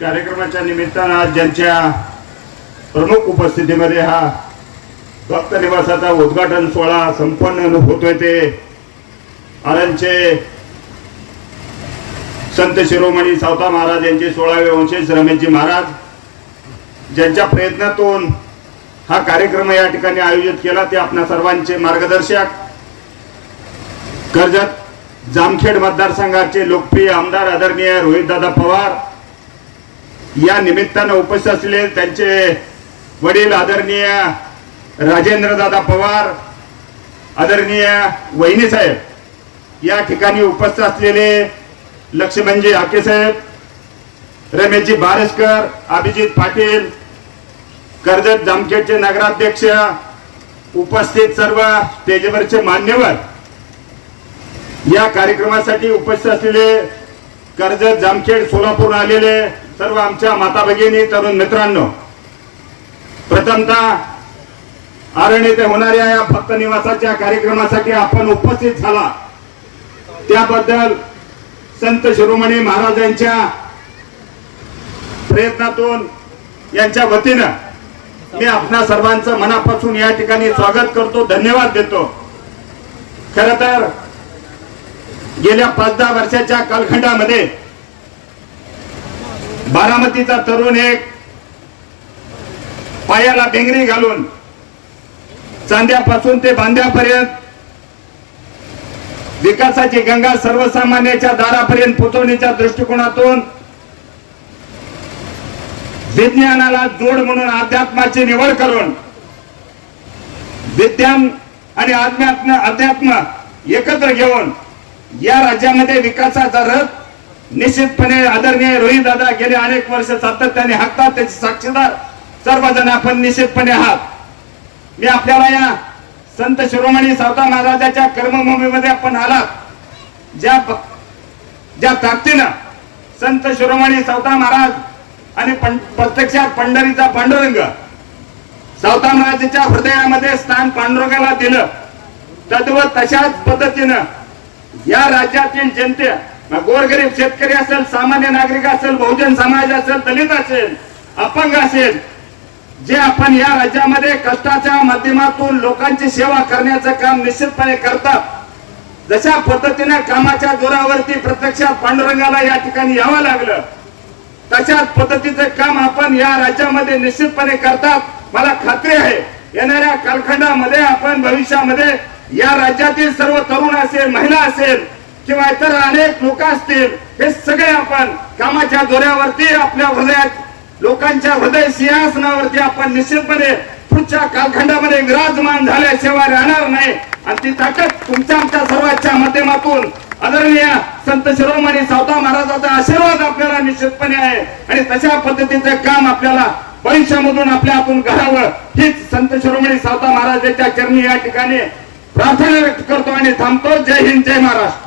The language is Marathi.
कार्यक्रमाच्या निमित्तानं आज ज्यांच्या प्रमुख उपस्थितीमध्ये हा भक्त निवासाचा उद्घाटन सोहळा संपन्न होतोय ते आळंदचे संत शिरोमणी सावता महाराज यांचे सोळावे वंशज रमेशजी महाराज ज्यांच्या प्रयत्नातून हा कार्यक्रम या ठिकाणी आयोजित केला ते आपल्या सर्वांचे मार्गदर्शक. कर्जत जामखेड मतदारसंघाचे लोकप्रिय आमदार आदरणीय रोहितदादा पवार या निमित्तानं उपस्थित असलेले त्यांचे वडील आदरणीय राजेंद्र दादा पवार आदरणीय वहिनी साहेब या ठिकाणी उपस्थित असलेले लक्ष्मणजी हाके साहेब रमेशजी बारसकर अभिजित पाटील कर्जत जामखेडचे नगराध्यक्ष उपस्थित सर्व स्टेजवरचे मान्यवर या कार्यक्रमासाठी उपस्थित असलेले कर्जत जामखेड सोलापूर आलेले सर्व आमच्या माता भगिनी तरुण मित्रांनो प्रथमतः आरण येथे होणाऱ्या या भक्त निवासाच्या कार्यक्रमासाठी आपण उपस्थित झाला. त्याबद्दल संत शिरोमणी महाराजांच्या प्रयत्नातून यांच्या वतीनं मी आपणा सर्वांचं मनापासून या ठिकाणी स्वागत करतो धन्यवाद देतो. खर तर गेल्या पाच दहा वर्षाच्या कालखंडामध्ये बारामतीचा तरुण एक पायाला बेंगरी घालून चांद्यापासून ते बांद्यापर्यंत विकासाची गंगा सर्वसामान्याच्या दारापर्यंत पोचवण्याच्या दृष्टिकोनातून विज्ञानाला जोड म्हणून अध्यात्माची निवड करून विज्ञान आणि अध्यात्म अध्यात्म एकत्र घेऊन या राज्यामध्ये विकासाचा रथ निश्चितपणे आदरणीय रोहित दादा गेले अनेक वर्ष सातत्याने हाकतात त्याचे साक्षीदार सर्वजण आपण निश्चितपणे आहात. मी आपल्याला या संत शिरोमणी सावता महाराजाच्या कर्मभूमीमध्ये आपण आलात. ज्या ज्या ताकदीनं संत शिरोमणी सावता महाराज आणि प्रत्यक्षात पंढरीचा पांडुरंग सावता महाराजाच्या हृदयामध्ये स्थान पांडुरंगाला दिलं तद्व तशाच पद्धतीनं या राज्यातील जनते मग गोरगरीब शेतकरी असेल सामान्य नागरिक असेल बहुजन समाज असेल दलित असेल अपंग असेल जे आपण या राज्यामध्ये कष्टाच्या माध्यमातून लोकांची सेवा करण्याचं काम निश्चितपणे करतात जशा पद्धतीने कामाच्या जोरावरती प्रत्यक्षात पांडुरंगाला या ठिकाणी यावं लागलं तशाच पद्धतीचं काम आपण या राज्यामध्ये निश्चितपणे करतात. मला खात्री आहे येणाऱ्या कालखंडामध्ये आपण भविष्यामध्ये या राज्यातील सर्व तरुण असेल महिला असेल किंवा इतर अनेक लोक असतील हे सगळे आपण कामाच्या जोऱ्यावरती आपल्या हृदयात लोकांच्या हृदय सिंहासनावरती आपण निश्चितपणे पुढच्या कालखंडामध्ये विराजमान झाल्याशिवाय राहणार नाही. आणि ती ताकद तुमच्या आमच्या सर्वांच्या माध्यमातून आदरणीय संत शिरोमणी सावता महाराजाचा आशीर्वाद आपल्याला निश्चितपणे आहे. आणि तशा पद्धतीचं काम आपल्याला भविष्यामधून आपल्या हातून घडावं हीच संत शिरोमणी सावता महाराजांच्या चरणी या ठिकाणी प्रार्थना व्यक्त करतो आणि थांबतो. जय हिंद जय महाराष्ट्र.